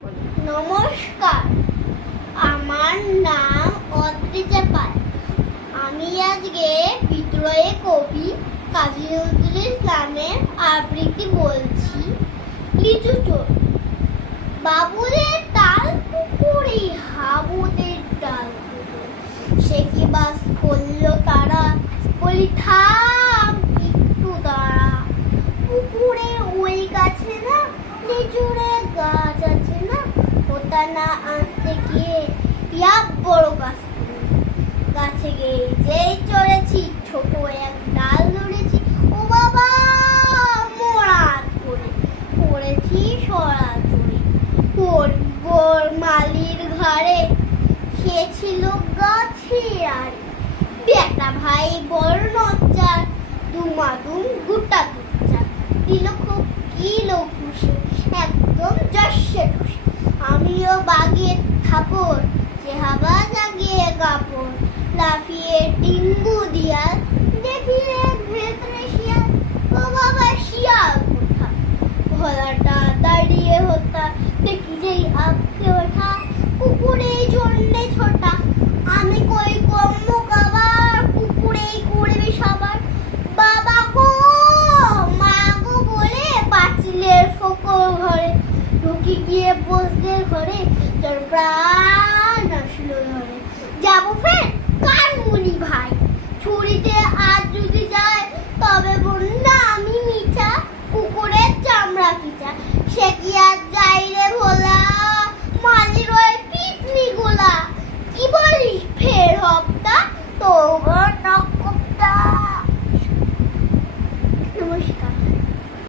নমস্কার, আমার নাম অদ্রিজা পাল। আমি আজকে বিদ্রোহী কবি কাজী নজরুল ইসলামের আবৃত্তি বলছি। লিচু চোর। বাবুদের তাল পুকুরে হাবুদের ডাল পুকুরে, সে কি বাস করলো তারা, বলি থাম একটু দাঁড়া। পুকুরে ওই গাছে না লিচুরে গাছ আছে না, ওটা না আনতে গিয়ে ইয়া বড় গাছ গাছে গিয়ে যেই চড়েছি ছোট এক ডাল ধরেছি, ও বাবা মোড়াত করে পড়েছি সরা চড়ে। তোর মালির ঘরে সে ছিল গাছে আর বেটা ভাই বড় নচ্চার, দুমাদুম গুটা দুচ্চা দিল খুব কিলো খুশি, একদম জস্যে খুশি। আমিও বাগের থাপড়, যে হাবা জাগিয়ে কাপড়, লাফিয়ে ডিঙ্গু দিয়া দেখিয়ে ভেতরে শিয়াল, ও বাবা শিয়াল কোথা, ভোলাটা দাঁড়িয়ে হতা, দেখি যেই আপকে ওঠা, কুকুরে জন্যে ছোটা, আমি কই কম্ম কাবার, কুকুরেই করবে সবার। বাবা গো মা গো বলে পাঁচিলের ফোকর ঘরে ঢুকি গিয়ে বসতে ঘরে, তোর প্রাণ আসলো ধরে। যাবো ফের কার মুনি ভাই, ছুরিতে আজ যদি যায় তবে বন্যা আমি মিছা, কুকুরের চামড়া কিচা, সে কি আর যাই রে ভোলা, মালির ওই পিটনি গোলা। কি বলিস ফের হপ্তা, তোর